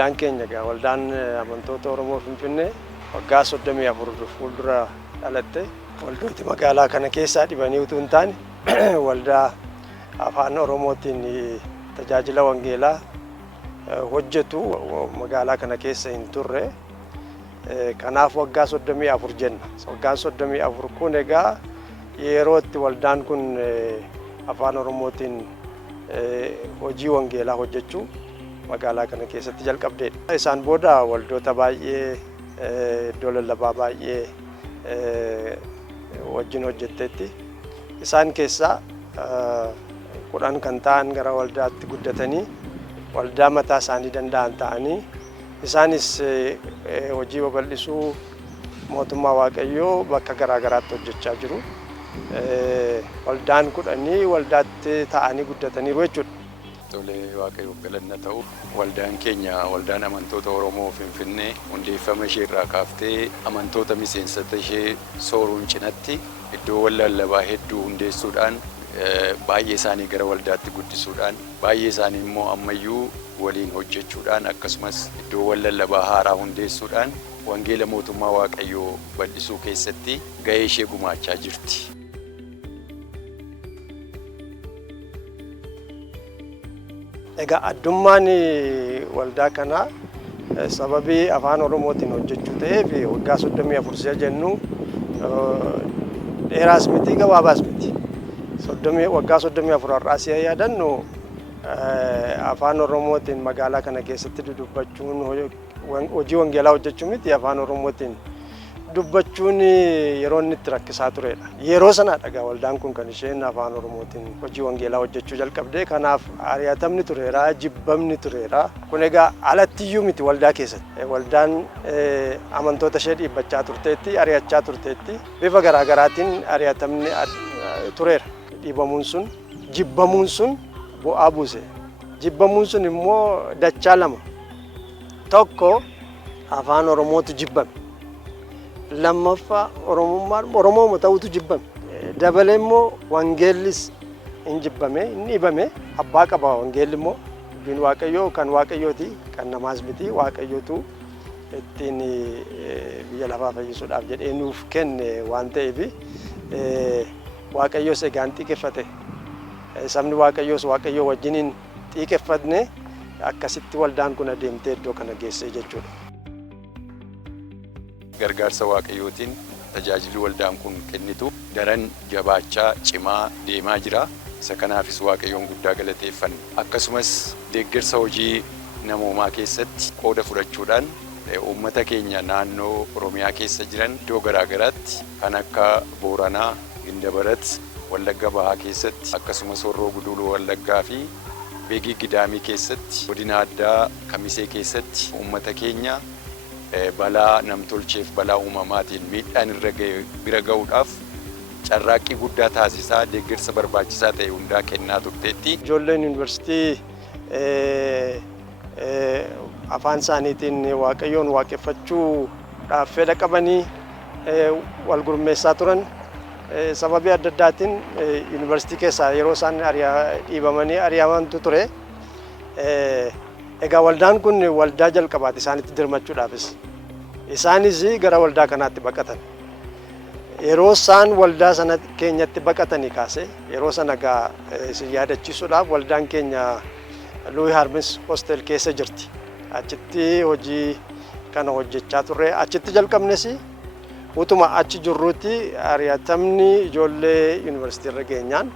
waldaan keenya egaa waldaan amantoota Oromoo Finfinnee waggaa 34 fuuldura dhalatte waldooti magaalaa kana keessaa dhibanii utuu hin taane waldaa afaan Oromootiin tajaajila wangeelaa hojjetu magaalaa kana keessa hin turre. Kanaaf waggaa 34 jenna. Waggaan 34 kun egaa yeroo itti waldaan kun afaan Oromootiin hojii wangeelaa hojjechuu magaalaa kana keessatti jalqabdeedha. Isaan booda waldoota baay'ee iddoo lallabaa baay'ee wajjin hojjetteetti. Isaan keessaa 10 kan ta'an gara waldaatti guddatanii waldaa mataa isaanii danda'an ta'anii isaanis hojii babal'isuu mootummaa Waaqayyoo bakka garaa garaatti hojjechaa jiru. Waldaan 10 waldaatti ta'anii guddataniiru jechuudha. Tolee Waaqayyoof galanna ta'u waldaan keenya waldaan amantoota Oromoo Finfinnee hundeeffama ishee irraa kaaftee amantoota miseensota ishee sooruun cinatti iddoo lallabaa hedduu hundeessuudhaan baay'ee isaanii gara waldaatti guddisuudhaan baay'ee isaanii immoo ammayyuu waliin hojjechuudhaan akkasumas iddoo lallabaa haaraa hundeessuudhaan wangeela mootummaa Waaqayyoo bal'isuu keessatti gahee ishee gumaachaa jirti. Egaa addummaan waldaa kanaa sababii afaan Oromootiin hojjechuu ta'eef waggaa 34 jennu dheeraas miti gabaabaas miti. Waggaa 34 har'aas yaadannu afaan Oromootiin magaalaa kana keessatti dubbachuun hojii wangeelaa hojjechuu miti afaan Oromootiin dubbachuun yeroo inni itti rakkisaa turedha. Yeroo sana dhagaa waldaan kun kan isheen afaan Oromootiin hojii wangeelaa hojjechuu jalqabde kanaaf ari'atamni tureera, jibbamni tureera. Kun egaa alattiyyuu miti waldaa keessatti. Waldaan amantoota ishee dhiibbachaa turteetti, ari'achaa turteetti. Bifa garaa garaatiin ari'atamni tureera. Dhiibamuun sun, jibbamuun sun bu'aa buuse. Jibbamuun sun immoo dachaa lama. Tokko afaan Oromootu jibbame. Lammaffaa Oromoo ta'utu jibbame. Dabalee immoo wangeellis hin jibbame, hin dhiibame. Abbaa qaba wangeelli immoo dubbiin Waaqayyoo kan Waaqayyooti, kan namaas miti. Waaqayyootu ittiin biyya lafaa fayyisuudhaaf jedhee nuuf kenne waan ta'eef Waaqayyoos egaan xiiqeffate. Sabni Waaqayyoos Waaqayyoo wajjiniin xiiqeffatne akkasitti waldaan kun adeemtee iddoo kana geessee jechuudha. Gargaarsa Waaqayyootiin tajaajilli waldaan kun kennitu daran jabaachaa cimaa deemaa jira. Isa kanaafis Waaqayyoon guddaa galateeffanna. Akkasumas deeggarsa hojii namoomaa keessatti qooda fudhachuudhaan uummata keenya naannoo Oromiyaa keessa jiran iddoo garaa garaatti kan akka Booranaa, Gindabarat, Wallagga Bahaa keessatti akkasumas Horroo Guduluu Wallaggaa fi Beegii Gidaamii keessatti godina addaa Kamisee keessatti uummata keenya balaa namtolcheef balaa uumamaatiin miidhaan irra bira ga'uudhaaf carraaqqii guddaa taasisaa deeggarsa barbaachisaa ta'e hundaa kennaa turteetti. Ijoolleen yuunivarsiitii afaan isaaniitiin Waaqayyoon waaqeffachuudhaaf fedha qabanii wal gurmeessaa turan. Sababii adda addaatiin yuunivarsiitii keessaa yeroo isaan dhiibamanii ari'amantu ture. Egaa waldaan kun waldaa jalqabaati isaanitti dirmachuudhaafis. Isaanis gara waldaa kanaatti baqatan. Yeroo isaan waldaa sana keenyatti baqatanii kaase yeroo sana egaa isin yaadachiisuudhaaf waldaan keenya Louis Harmis hostel keessa jirti. Achitti hojii kana hojjechaa turre. Achitti jalqabnes utuma achi jirruutti ari'atamni ijoollee yuunivarsiitii irra geenyaan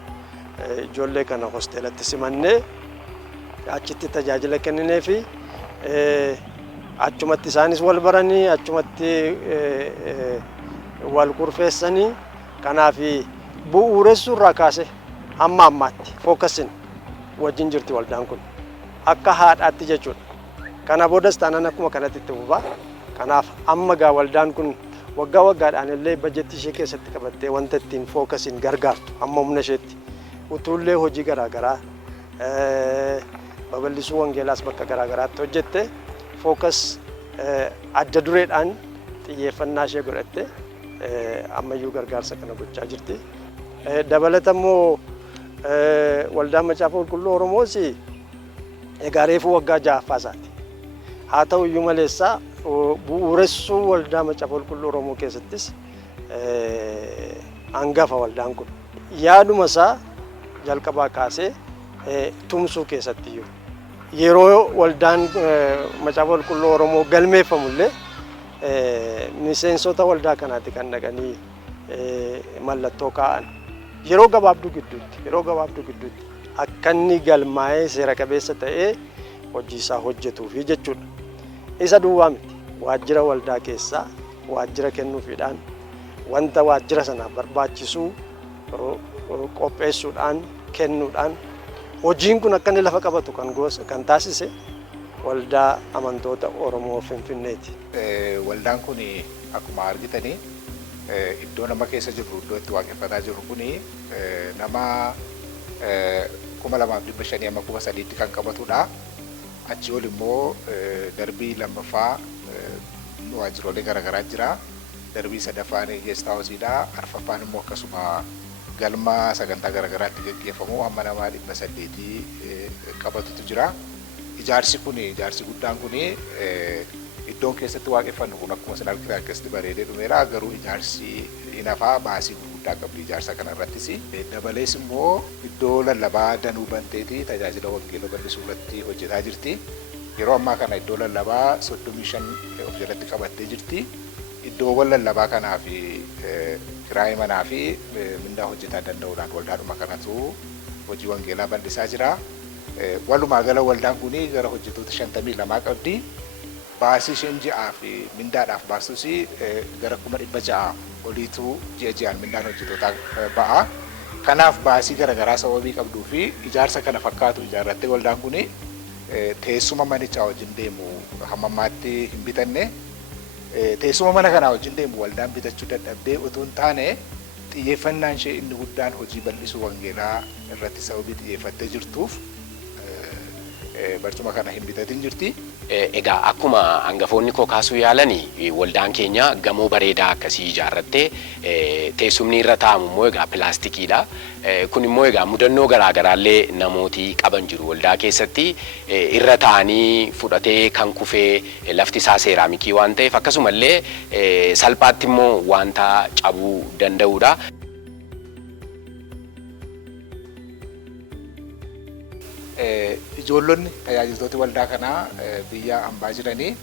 ijoollee kana hosteelatti simannee achitti tajaajila kenninee fi achumatti isaanis wal baranii achumatti wal kurfeessanii kanaaf bu'uuressuu irraa kaase hamma ammaatti fookasin wajjin jirti waldaan kun akka haadhaatti jechuudha. Kana boodas taanaan akkuma kanatti itti fufaa. Kanaaf amma gaa waldaan kun waggaa waggaadhaan illee bajetii ishee keessatti qabattee wanta ittiin fookasiin gargaartu amma humna isheetti utuullee hojii garaa garaa babal'isuu wangeelaas bakka garaa garaatti hojjette fookas adda dureedhaan xiyyeeffannaa ishee godhatte ammayyuu gargaarsa kana gochaa jirti. Dabalata immoo waldaan Macaafa Qulqulluu Oromoos egaa reefuu waggaa 6ffaa isaati. haa ta'u iyyuu maleessaa bu'uuressuu waldaa Macaafa Qulqulluu Oromoo keessattis hangafa waldaan kun yaaduma isaa jalqabaa kaasee tumsuu keessatti iyyuu yeroo waldaan Macaafa Qulqulluu Oromoo galmeeffamullee miseensota waldaa kanaatti kan dhaqanii mallattoo kaa'an yeroo gabaabduu gidduutti akka inni galmaa'ee seera qabeessa ta'ee hojii isaa hojjetuufi jechuudha. Isa duwwaa miti waajjira waldaa keessaa waajjira kennuufiidhaan wanta waajjira sanaaf barbaachisu qopheessuudhaan kennuudhaan hojiin kun akka inni lafa qabatu kan taasise waldaa amantoota Oromoo Finfinneeti. Waldaan kun akkuma argitanii iddoo nama keessa jirru iddoo itti waaqeffataa jirru kun nama 2,500 amma 3,000 kan qabatudha. Achi ol immoo darbii lammaffaa waajjiroolee garaagaraa jira. Darbii sadaffaan geest haawusiidha. Arfaffaan immoo akkasuma galma sagantaa garaagaraatti gaggeeffamu amma nama 800 qabatutu jira. Ijaarsi guddaan kun iddoon keessatti waaqeffannu kun akkuma isin argitan akkasitti bareedee dhumeera. Garuu ijaarsi hin hafaa baasii gurguddaa qabdi ijaarsa kana irrattis. Dabalees immoo iddoo lallabaa danuu banteeti tajaajila wangeelaa bal'isuu irratti hojjetaa jirti. Yeroo ammaa kana iddoo lallabaa 35 of jalatti qabattee jirti. Iddoowwan lallabaa kanaa fi kiraayii manaa fi mindaa hojjetaa danda'uudhaan waldaadhuma kanatu hojii wangeelaa bal'isaa jira. Walumaa gala waldaan kun gara hojjettoota 52 qabdi. Baasii isheen ji'aa fi mindaadhaaf baasus gara 600 oliitu ji'aan mindaan hojjettootaa ba'a. Kanaaf baasii garaagaraa sababii qabduu fi ijaarsa kana fakkaatu ijaarrattee waldaan kun teessuma manichaa wajjin deemu hamma ammaatti hin bitanne. Teessuma mana kanaa wajjin deemu waldaan bitachuu dadhabdee utuu hin taane xiyyeeffannaan ishee inni guddaan hojii bal'isuu wangeelaa irratti sababii xiyyeeffattee jirtuuf barcuma kana hin bitatin jirti. Egaa akkuma hangafoonni koo kaasuu yaalanii waldaan keenya gamoo bareedaa akkasii ijaarrattee teessumni irra taa'amu immoo egaa pilaastikiidha. Kun immoo egaa mudannoo garaagaraallee namooti qaban jiru waldaa keessatti irra taa'anii fudhatee kan kufee lafti isaa seeraamikii waan ta'eef akkasumallee salphaatti immoo wanta cabuu danda'udha. Ijoollonni tajaajiltooti waldaa kanaa biyya hambaa jiranii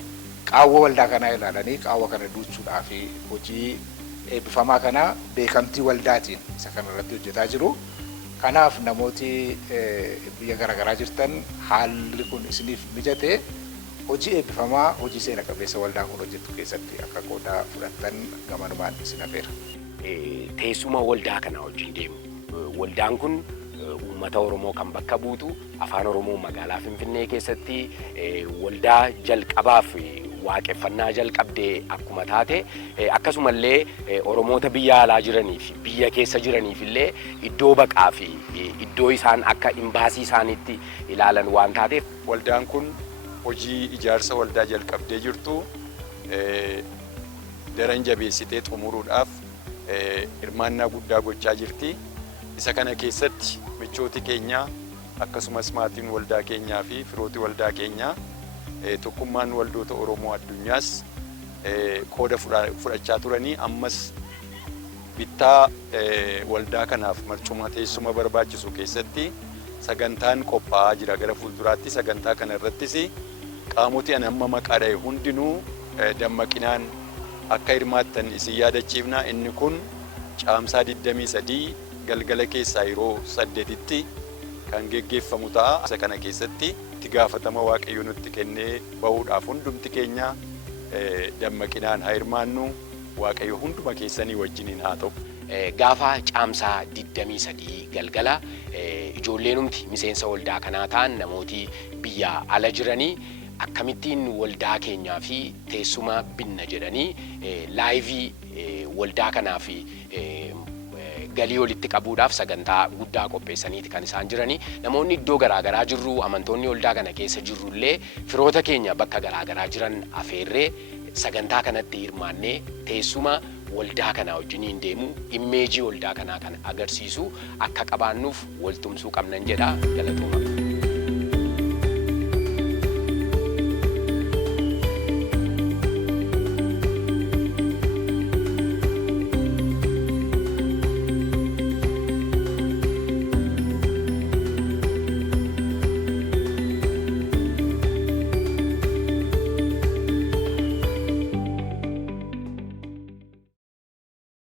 qaawwa waldaa kanaa ilaalanii qaawwa kana duuchuudhaa fi hojii eebbifamaa kana beekamtii waldaatiin isa kana irratti hojjetaa jiru. Kanaaf namooti biyya garaagaraa jirtan haalli kun isiniif mijate hojii eebbifamaa hojii seena qabeessa waldaan kun hojjettu keessatti akka qooda fudhattan gamanumaan isin affeera. Teessuma waldaa kanaa wajjin deemu. Waldaan kun uummata Oromoo kan bakka buutu afaan Oromoo magaalaa Finfinnee keessatti waldaa jalqabaaf waaqeffannaa jalqabdee akkuma taate akkasumallee Oromoota biyya alaa jiraniif biyya keessa jiraniif illee iddoo baqaa fi iddoo isaan akka imbaasii isaaniitti ilaalan waan taateef waldaan kun hojii ijaarsa waldaa jalqabdee jirtu daran jabeessitee xumuruudhaaf hirmaannaa guddaa gochaa jirti. Isa kana keessatti michooti keenya akkasumas maatiin waldaa keenyaa fi firooti waldaa keenyaa tokkummaan waldoota Oromoo addunyaas qooda fudhachaa turanii ammas bittaa waldaa kanaaf marcuma teessuma barbaachisu keessatti sagantaan qophaa'aa jira. Gara fuulduraatti sagantaa kana irrattis qaamoti amma maqaa dhahe hundinuu dammaqinaan akka hirmaattan isin yaadachiifna. Inni kun caamsaa 23 galgala keessaa yeroo 8tti kan geggeeffamu ta'a. Isa kana keessatti itti gaafatama Waaqayyo nutti kennee bahuudhaaf hundumti keenya dammaqinaan haa hirmaannu. Waaqayyo hunduma keessanii wajjiniin haa ta'u. Gaafa caamsaa 23 galgala ijoolleenumti miseensa waldaa kanaa ta'an namooti biyya ala jiranii akkamittiin waldaa keenyaa fi teessuma binna jedhanii laayivii waldaa kanaa fi galii walitti qabuudhaaf sagantaa guddaa qopheessaniiti kan isaan jiranii. Namoonni iddoo garaagaraa jirru amantoonni waldaa kana keessa jirrullee firoota keenya bakka garaagaraa jiran afeerree sagantaa kanatti hirmaannee teessuma waldaa kanaa wajjiniin deemu imeejii waldaa kanaa kan agarsiisu akka qabaannuuf waltumsuu qabnan jedha. Galatooma.